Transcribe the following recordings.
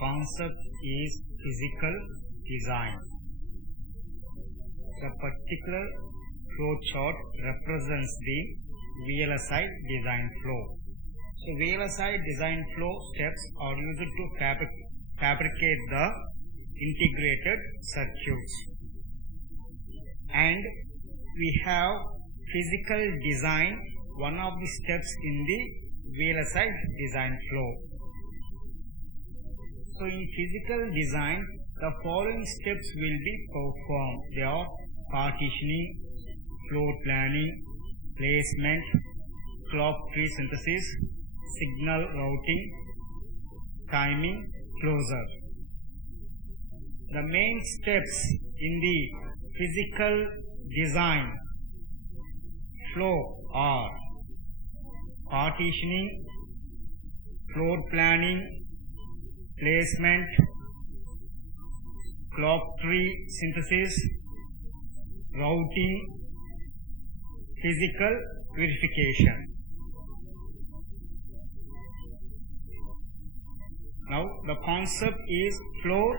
concept is physical design. The particular flow chart represents the VLSI design flow. So VLSI design flow steps are used to fabricate the integrated circuits. And we have physical design, one of the steps in the VLSI design flow. So in physical design, the following steps will be performed. They are partitioning, floor planning, placement, clock tree synthesis, signal routing, timing, closure. The main steps in the physical design flow are partitioning, floor planning, placement, clock tree synthesis, routing, physical verification. Now the concept is floor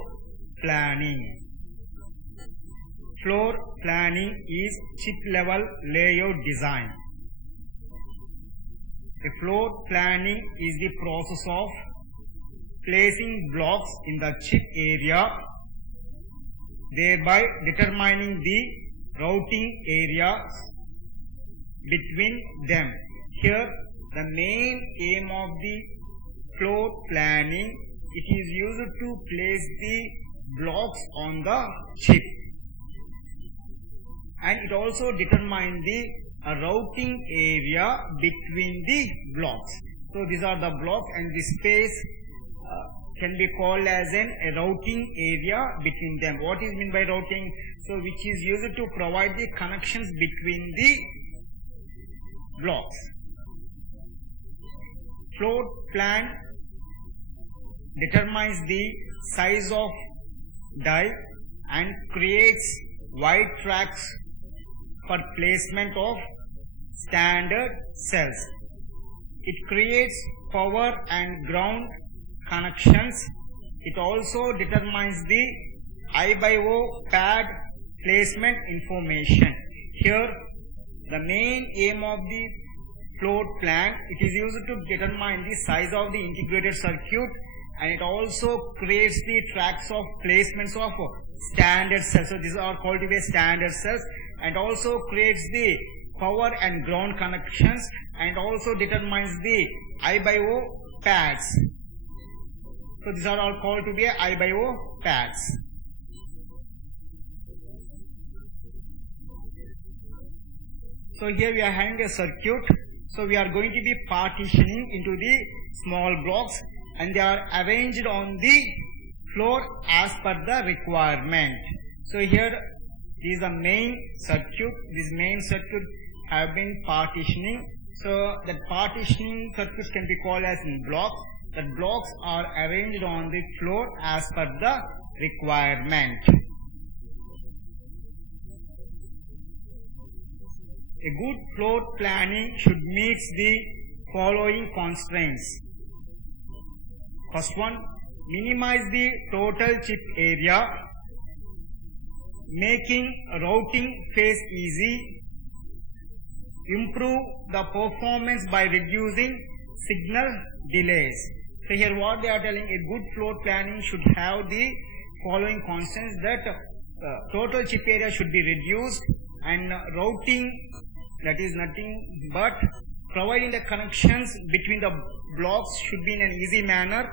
planning. Floor planning is chip level layout design. A floor planning is the process of placing blocks in the chip area, thereby determining the routing areas between them. Here the main aim of the floor planning, it is used to place the blocks on the chip, and it also determines the routing area between the blocks. So these are the blocks, and the space can be called as a routing area between them. What is meant by routing? So which is used to provide the connections between the blocks. Floor plan determines the size of die and creates wide tracks for placement of standard cells. It creates power and ground connections. It also determines the I/O pad placement information. Here the main aim of the floor plan, it is used to determine the size of the integrated circuit, and it also creates the tracks of placements of standard cells. So these are called to be standard cells, and also creates the power and ground connections, and also determines the I/O pads. So these are all called to be I/O pads. So here we are having a circuit. So we are going to be partitioning into the small blocks, and they are arranged on the floor as per the requirement. So here is the main circuit. This main circuit have been partitioning. So that partitioning circuits can be called as in blocks. The blocks are arranged on the floor as per the requirement. A good floor planning should meet the following constraints. First one, minimize the total chip area, making routing phase easy, improve the performance by reducing signal delays. So here what they are telling, a good floor planning should have the following constants, that total chip area should be reduced, and routing, that is nothing but providing the connections between the blocks should be in an easy manner,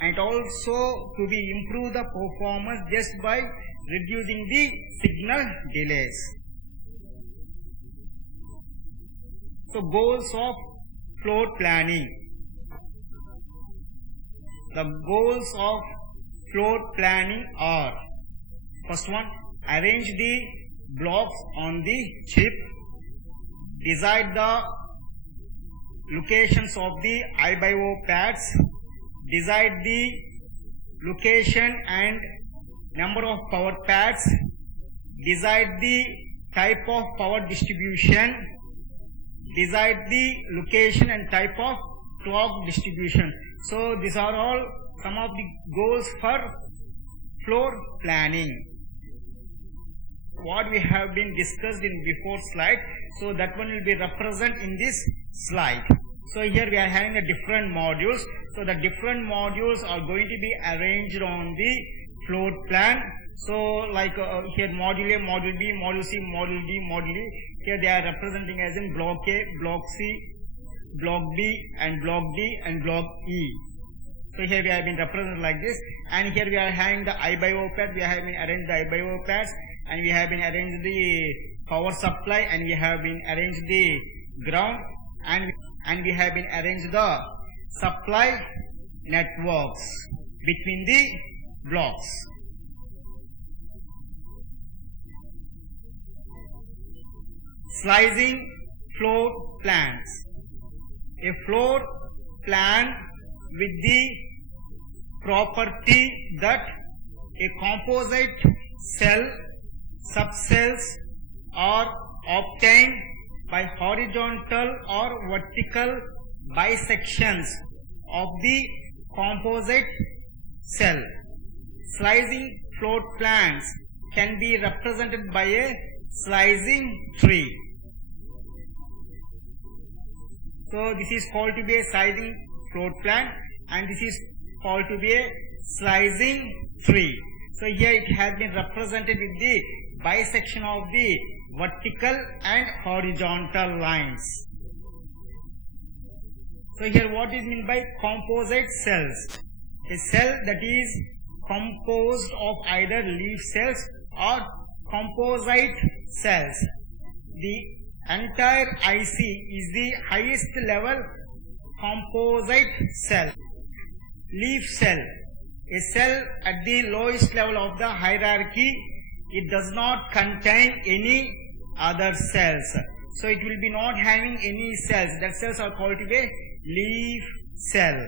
and also to be improve the performance just by reducing the signal delays. So goals of floor planning. The goals of floor planning are: first one, arrange the blocks on the chip, decide the locations of the I/O pads, decide the location and number of power pads, decide the type of power distribution, decide the location and type of clock distribution. So these are all some of the goals for floor planning. What we have been discussed in before slide, so that one will be represented in this slide. So here we are having the different modules. So the different modules are going to be arranged on the floor plan. So like here module A, module B, module C, module D, module E. Here they are representing as in block A, block C, block B, and block D, and block E. So here we have been represented like this, and here we are having the I by O pads. We have been arranged the I by O pads, and we have been arranged the power supply, and we have been arranged the ground, and we have been arranged the supply networks between the blocks. Slicing floor plans. A floor plan with the property that a composite cell subcells are obtained by horizontal or vertical bisections of the composite cell. Slicing floor plans can be represented by a slicing tree. So this is called to be a slicing floor plan, and this is called to be a slicing tree. So here it has been represented with the bisection of the vertical and horizontal lines. So here what is meant by composite cells? A cell that is composed of either leaf cells or composite cells. The entire IC is the highest level composite cell. Leaf cell, a cell at the lowest level of the hierarchy. It does not contain any other cells. So it will be not having any cells. That cells are called to be leaf cell.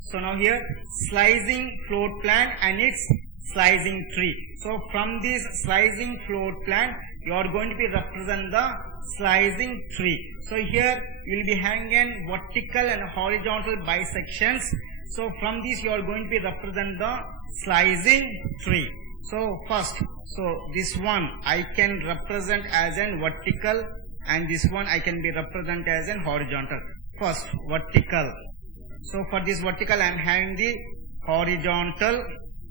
So now here slicing floor plan and its slicing tree. So from this slicing floor plan, you are going to be represent the slicing tree. So here you will be having vertical and horizontal bisections. So from this you are going to be represent the slicing tree. So first, so this one I can represent as an vertical, and this one I can be represent as an horizontal. First vertical. So for this vertical I am having the horizontal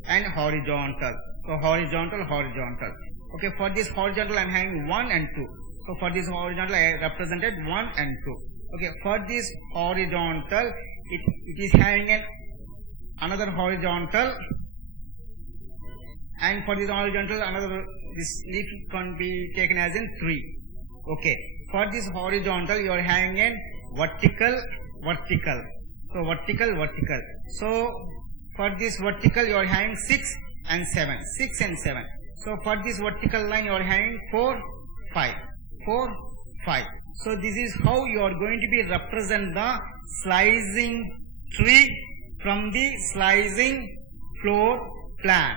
and horizontal. So horizontal, horizontal. Okay, for this horizontal I am having 1 and 2. So for this horizontal I represented 1 and 2. Okay, for this horizontal it is having another horizontal, and for this horizontal another, this leaf can be taken as in 3. Okay, for this horizontal you are having a vertical, vertical. So vertical, vertical. So for this vertical you are having 6 and 7. 6 and 7. So for this vertical line you are having 4, 5. 4, 5. So this is how you are going to be represent the slicing tree from the slicing floor plan.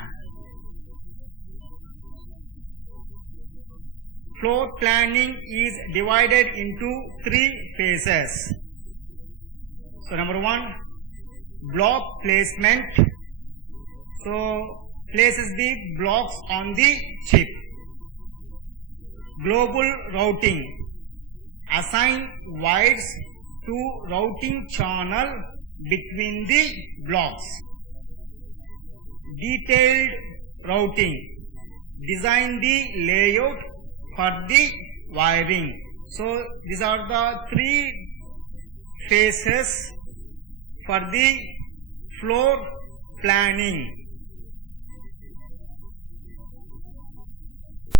Floor planning is divided into 3 phases. So number 1, block placement. So places the blocks on the chip. Global routing. Assign wires to routing channel between the blocks. Detailed routing. Design the layout for the wiring. So these are the 3 phases for the floor planning.